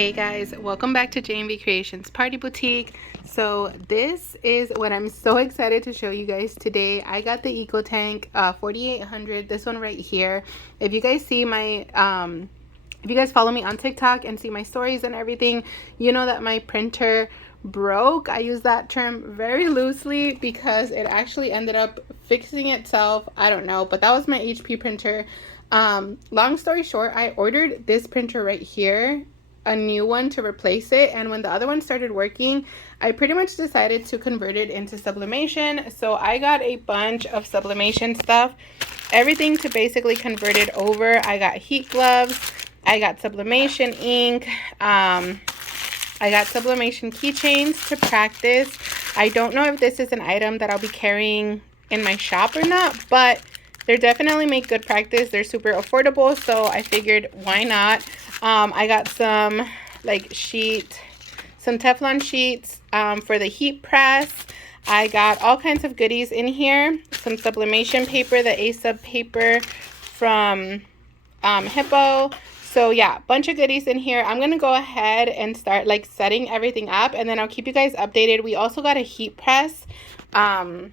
Hey guys, welcome back to J&B Creations Party Boutique. So this is what I'm so excited to show you guys today. I got the Ecotank 4800, this one right here. If you guys see my if you guys follow me on TikTok and see my stories and everything, you know that my printer broke. I use that term very loosely because it actually ended up fixing itself. I don't know, but that was my HP printer. Long story short, I ordered this printer right here, a new one to replace it, and when the other one started working, I pretty much decided to convert it into Sublimation. So I got a bunch of Sublimation stuff, everything to basically convert it over. I got heat gloves, I got Sublimation ink, I got Sublimation keychains to practice. I don't know if this is an item that I'll be carrying in my shop or not, but they definitely make good practice. They're super affordable, so I figured why not. I got some some Teflon sheets for the heat press. I got all kinds of goodies in here. Some sublimation paper, the A-Sub paper from Hippo. So yeah, bunch of goodies in here. I'm gonna go ahead and start setting everything up, and then I'll keep you guys updated. We also got a heat press. So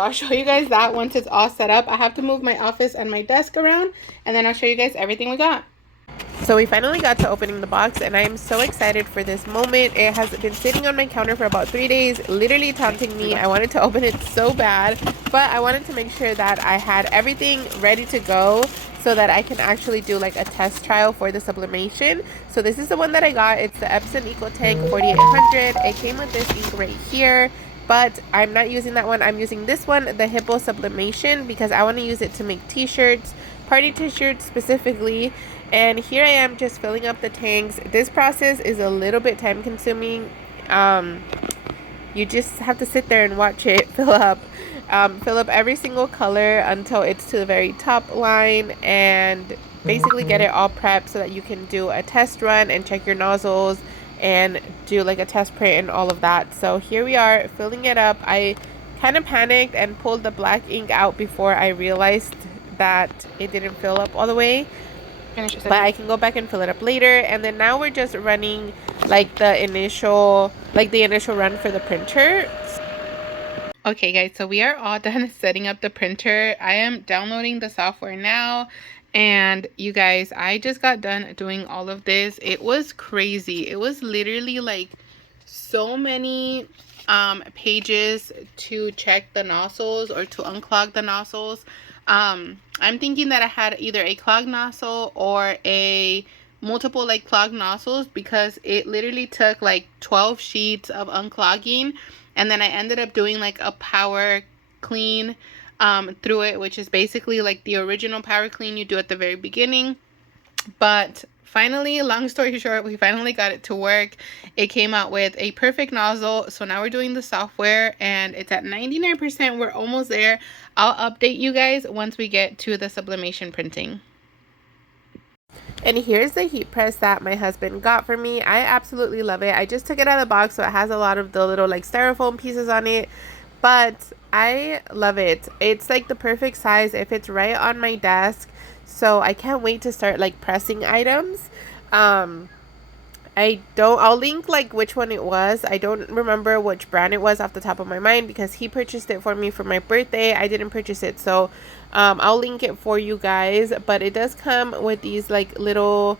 I'll show you guys that once it's all set up. I have to move my office and my desk around, and then I'll show you guys everything we got. So we finally got to opening the box, and I am so excited for this moment. It has been sitting on my counter for about 3 days, literally taunting me. I wanted to open it so bad, but I wanted to make sure that I had everything ready to go so that I can actually do a test trial for the sublimation. So this is the one that I got. It's the Epson Ecotank 4800. It came with this ink right here, but I'm not using that one. I'm using this one, the Hippo Sublimation, because I want to use it to make t-shirts, party t-shirts specifically. And here I am just filling up the tanks. This process is a little bit time consuming. You just have to sit there and watch it fill up every single color until it's to the very top line, and basically get it all prepped so that you can do a test run and check your nozzles and do a test print and all of that. So here we are filling it up. I kind of panicked and pulled the black ink out before I realized that it didn't fill up all the way, but I can go back and fill it up later. And then now we're just running the initial run for the printer. Okay guys, so we are all done setting up the printer. I am downloading the software now, and you guys, I just got done doing all of this. It was crazy. It was literally so many pages to check the nozzles or to unclog the nozzles. I'm thinking that I had either a clogged nozzle or a multiple clogged nozzles, because it literally took 12 sheets of unclogging, and then I ended up doing a power clean through it, which is basically the original power clean you do at the very beginning. But finally, long story short, we finally got it to work. It came out with a perfect nozzle. So now we're doing the software, and it's at 99%. We're almost there. I'll update you guys once we get to the sublimation printing. And here's the heat press that my husband got for me. I absolutely love it. I just took it out of the box, so it has a lot of the little styrofoam pieces on it, but I love it. It's the perfect size. It fits right on my desk, so I can't wait to start pressing items. I'll link which one it was. I don't remember which brand it was off the top of my mind, because he purchased it for me for my birthday. I didn't purchase it, so I'll link it for you guys. But it does come with these little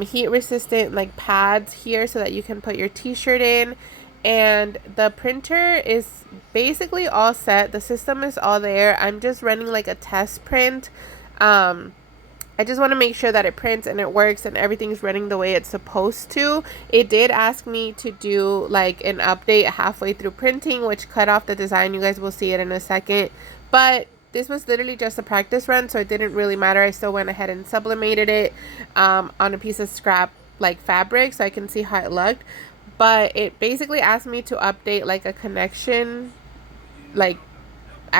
heat resistant pads here so that you can put your t-shirt in. And the printer is basically all set. The system is all there. I'm just running a test print. I just want to make sure that it prints and it works and everything's running the way it's supposed to. It did ask me to do an update halfway through printing, which cut off the design. You guys will see it in a second. But this was literally just a practice run, so it didn't really matter. I still went ahead and sublimated it on a piece of scrap fabric so I can see how it looked. But it basically asked me to update a connection, I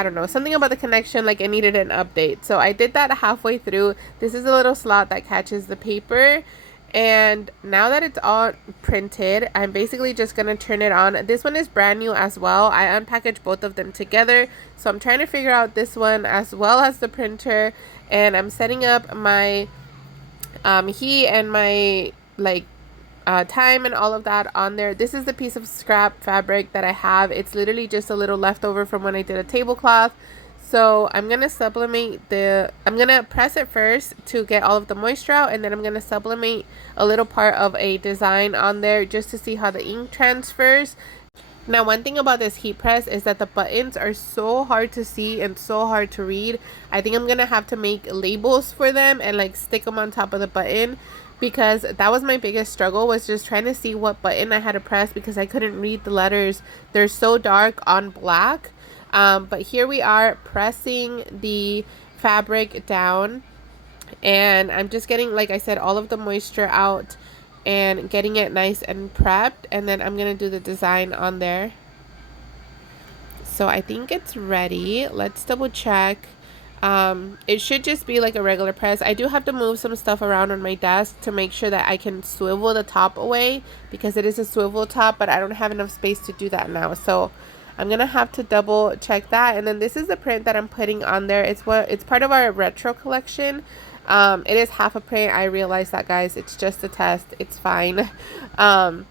don't know, something about the connection, it needed an update. So I did that halfway through. This is a little slot that catches the paper, and now that it's all printed, I'm basically just gonna turn it on. This one is brand new as well. I unpackaged both of them together, so I'm trying to figure out this one as well as the printer, and I'm setting up my heat and my like time and all of that on there. This is the piece of scrap fabric that I have. It's literally just a little leftover from when I did a tablecloth. So I'm gonna I'm gonna press it first to get all of the moisture out, and then I'm gonna sublimate a little part of a design on there just to see how the ink transfers. Now, one thing about this heat press is that the buttons are so hard to see and so hard to read. I think I'm gonna have to make labels for them and like stick them on top of the button, because that was my biggest struggle, was just trying to see what button I had to press because I couldn't read the letters. They're so dark on black. But here we are pressing the fabric down, and I'm just getting, like I said, all of the moisture out and getting it nice and prepped, and then I'm gonna do the design on there. So I think it's ready. Let's double check. It should just be like a regular press. I do have to move some stuff around on my desk to make sure that I can swivel the top away, because it is a swivel top, but I don't have enough space to do that now. So I'm gonna have to double check that. And then this is the print that I'm putting on there. It's part of our retro collection. It is half a print. I realize that, guys. It's just a test. It's fine. And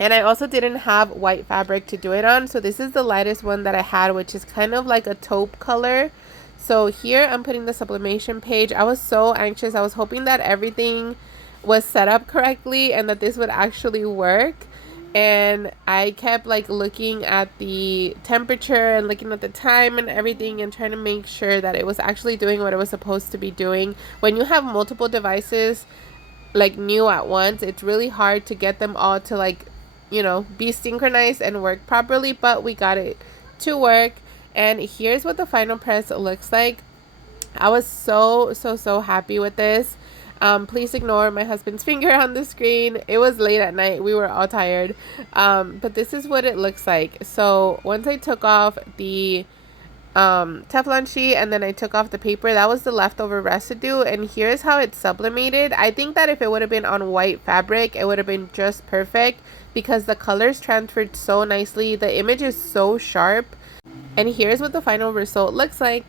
I also didn't have white fabric to do it on. So this is the lightest one that I had, which is kind of like a taupe color. So here I'm putting the sublimation page. I was so anxious. I was hoping that everything was set up correctly and that this would actually work. And I kept like looking at the temperature and looking at the time and everything and trying to make sure that it was actually doing what it was supposed to be doing. When you have multiple devices like new at once, it's really hard to get them all to like, you know, be synchronized and work properly, but we got it to work. And here's what the final press looks like. I was so happy with this. Please ignore my husband's finger on the screen. It was late at night. We were all tired. But this is what it looks like. So once I took off the Teflon sheet and then I took off the paper, that was the leftover residue. And here's how it's sublimated. I think that if it would have been on white fabric, it would have been just perfect, because the colors transferred so nicely. The image is so sharp. And here's what the final result looks like.